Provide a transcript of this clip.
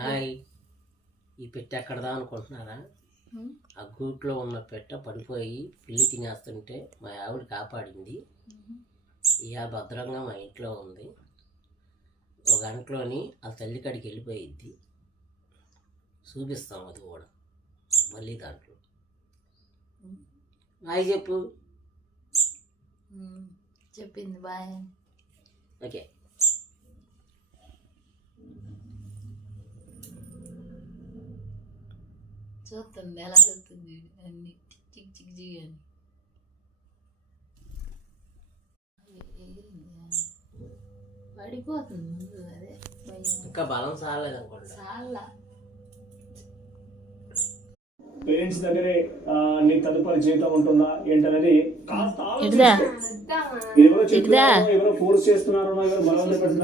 Hi, ఈ పెట్టె ఎక్కడదా అనుకుంటున్నారా? ఆ గూట్లో ఉన్న పెట్టె పడిపోయి పిల్లి తినేస్తుంటే మా ఆవిడ కాపాడింది. ఇక భద్రంగా మా ఇంట్లో ఉంది. ఒక గంటలోని ఆ తల్లి కాడికి వెళ్ళిపోయిద్ది. చూపిస్తాం అది కూడా మళ్ళీ దాంట్లో. బాయ్ చెప్పు. చెప్పింది బాయ్. ఓకే. చూస్తుంది ఎలా చూస్తుంది అన్ని చిక్ చిక్ జీ అని పడిపోతుంది ముందు. అదే ఇంకా బలం చాలేదు అనుకోండి. చాలా పేరెంట్స్ దగ్గరే నీకు తదుపరి జీవితం ఉంటుందా ఏంటనేది కాస్త ఎవరో చెప్తున్నారో ఎవరో ఫోర్స్ చేస్తున్నారో ఎవరో బలవంత పెడుతున్నారు.